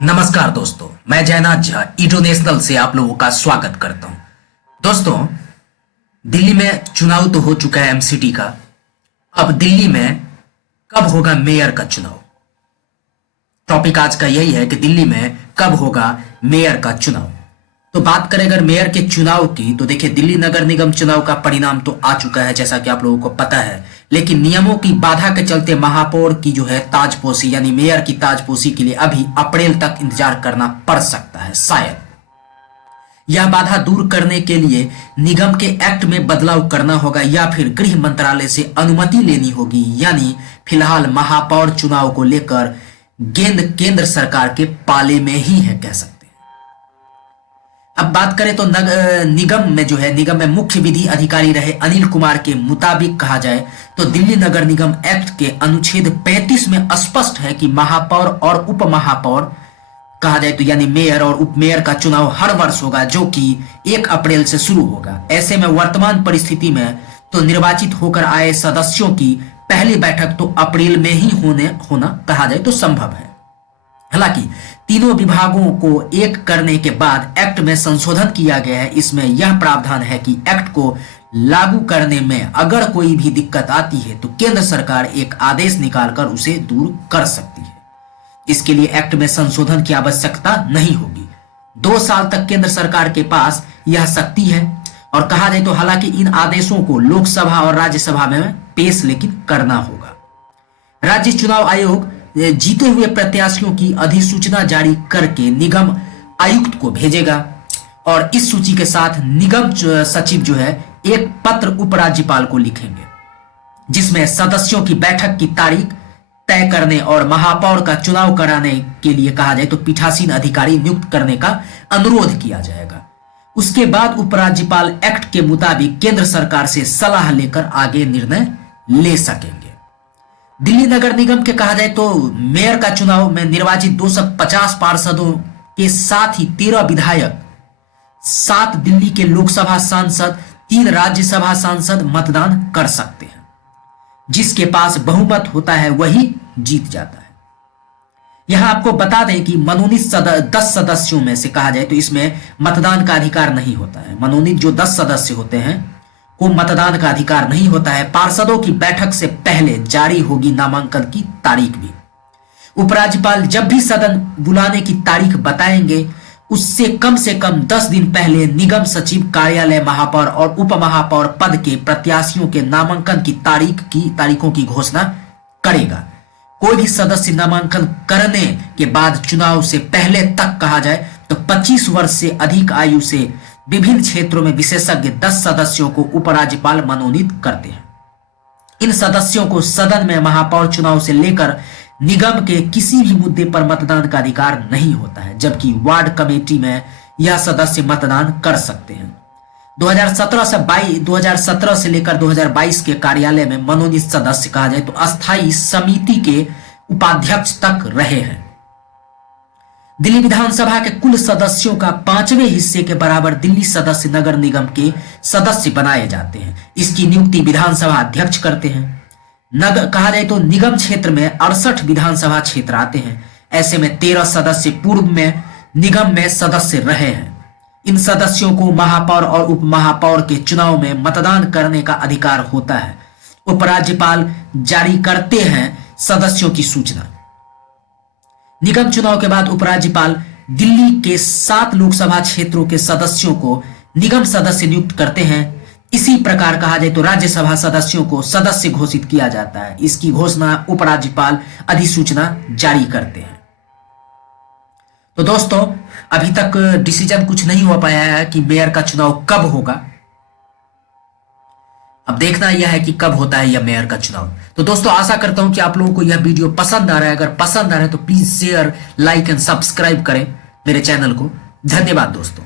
नमस्कार दोस्तों, मैं जयनाथ झा इंटरनेशनल से आप लोगों का स्वागत करता हूं। दोस्तों, दिल्ली में चुनाव तो हो चुका है एमसीडी का। अब दिल्ली में कब होगा मेयर का चुनाव? टॉपिक आज का यही है कि दिल्ली में कब होगा मेयर का चुनाव। तो बात करें अगर मेयर के चुनाव की, तो देखिए दिल्ली नगर निगम चुनाव का परिणाम तो आ चुका है जैसा कि आप लोगों को पता है, लेकिन नियमों की बाधा के चलते महापौर की जो है ताजपोशी यानी मेयर की ताजपोशी के लिए अभी अप्रैल तक इंतजार करना पड़ सकता है। शायद यह बाधा दूर करने के लिए निगम के एक्ट में बदलाव करना होगा या फिर गृह मंत्रालय से अनुमति लेनी होगी। यानी फिलहाल महापौर चुनाव को लेकर गेंद केंद्र सरकार के पाले में ही है, कह सकते हैं। अब बात करें तो निगम में मुख्य विधि अधिकारी रहे अनिल कुमार के मुताबिक कहा जाए तो दिल्ली नगर निगम एक्ट के अनुच्छेद 35 में स्पष्ट है कि महापौर और उप महापौर कहा जाए तो यानी मेयर और उप मेयर का चुनाव हर वर्ष होगा, जो कि 1 अप्रैल से शुरू होगा। ऐसे में वर्तमान परिस्थिति में तो निर्वाचित होकर आए सदस्यों की पहली बैठक तो अप्रैल में ही होना कहा जाए तो संभव है। हालांकि तीनों विभागों को एक करने के बाद एक्ट में संशोधन किया गया है। इसमें यह प्रावधान है कि एक्ट को लागू करने में अगर कोई भी दिक्कत आती है तो केंद्र सरकार एक आदेश निकालकर उसे दूर कर सकती है। इसके लिए एक्ट में संशोधन की आवश्यकता नहीं होगी। 2 साल तक केंद्र सरकार के पास यह शक्ति है। और कहा जाए तो हालांकि इन आदेशों को लोकसभा और राज्यसभा में पेश लेकिन करना होगा। राज्य चुनाव आयोग जीते हुए प्रत्याशियों की अधिसूचना जारी करके निगम आयुक्त को भेजेगा और इस सूची के साथ निगम सचिव जो है एक पत्र उपराज्यपाल को लिखेंगे, जिसमें सदस्यों की बैठक की तारीख तय करने और महापौर का चुनाव कराने के लिए कहा जाए तो पीठासीन अधिकारी नियुक्त करने का अनुरोध किया जाएगा। उसके बाद उपराज्यपाल एक्ट के मुताबिक केंद्र सरकार से सलाह लेकर आगे निर्णय ले सकेंगे। दिल्ली नगर निगम के कहा जाए तो मेयर का चुनाव में निर्वाचित 250 पार्षदों के साथ ही 13 विधायक, 7 दिल्ली के लोकसभा सांसद, 3 राज्यसभा सांसद मतदान कर सकते हैं। जिसके पास बहुमत होता है वही जीत जाता है। यहां आपको बता दें कि मनोनीत 10 सदस्यों में से कहा जाए तो इसमें मतदान का अधिकार नहीं होता है। मनोनीत जो 10 सदस्य होते हैं को मतदान का अधिकार नहीं होता है। पार्षदों की बैठक से पहले जारी होगी नामांकन की तारीख भी। उपराज्यपाल जब भी सदन बुलाने की तारीख बताएंगे उससे कम से कम 10 दिन पहले निगम सचिव कार्यालय महापौर और उप महापौर पद के प्रत्याशियों के नामांकन की तारीखों की घोषणा करेगा। कोई भी सदस्य नामांकन करने के बाद चुनाव से पहले तक कहा जाए तो 25 वर्ष से अधिक आयु से विभिन्न क्षेत्रों में विशेषज्ञ 10 सदस्यों को उपराज्यपाल मनोनीत करते हैं। इन सदस्यों को सदन में महापौर चुनाव से लेकर निगम के किसी भी मुद्दे पर मतदान का अधिकार नहीं होता है, जबकि वार्ड कमेटी में यह सदस्य मतदान कर सकते हैं। 2017 से लेकर 2022 के कार्यालय में मनोनीत सदस्य कहा जाए तो अस्थायी समिति के उपाध्यक्ष तक रहे हैं। दिल्ली विधानसभा के कुल सदस्यों का 5वें हिस्से के बराबर दिल्ली सदस्य नगर निगम के सदस्य बनाए जाते हैं। इसकी नियुक्ति विधानसभा अध्यक्ष करते हैं। कहा जाए तो निगम क्षेत्र में 68 विधानसभा क्षेत्र आते हैं। ऐसे में 13 सदस्य पूर्व में निगम में सदस्य रहे हैं। इन सदस्यों को महापौर और उप महापौर के चुनाव में मतदान करने का अधिकार होता है। उपराज्यपाल जारी करते हैं सदस्यों की सूचना। निगम चुनाव के बाद उपराज्यपाल दिल्ली के 7 लोकसभा क्षेत्रों के सदस्यों को निगम सदस्य नियुक्त करते हैं। इसी प्रकार कहा जाए तो राज्यसभा सदस्यों को सदस्य घोषित किया जाता है। इसकी घोषणा उपराज्यपाल अधिसूचना जारी करते हैं। तो दोस्तों, अभी तक डिसीजन कुछ नहीं हो पाया है कि मेयर का चुनाव कब होगा। अब देखना यह है कि कब होता है यह मेयर का चुनाव। तो दोस्तों, आशा करता हूं कि आप लोगों को यह वीडियो पसंद आ रहा है। अगर पसंद आ रहा है तो please share, like and subscribe करें मेरे चैनल को। धन्यवाद दोस्तों।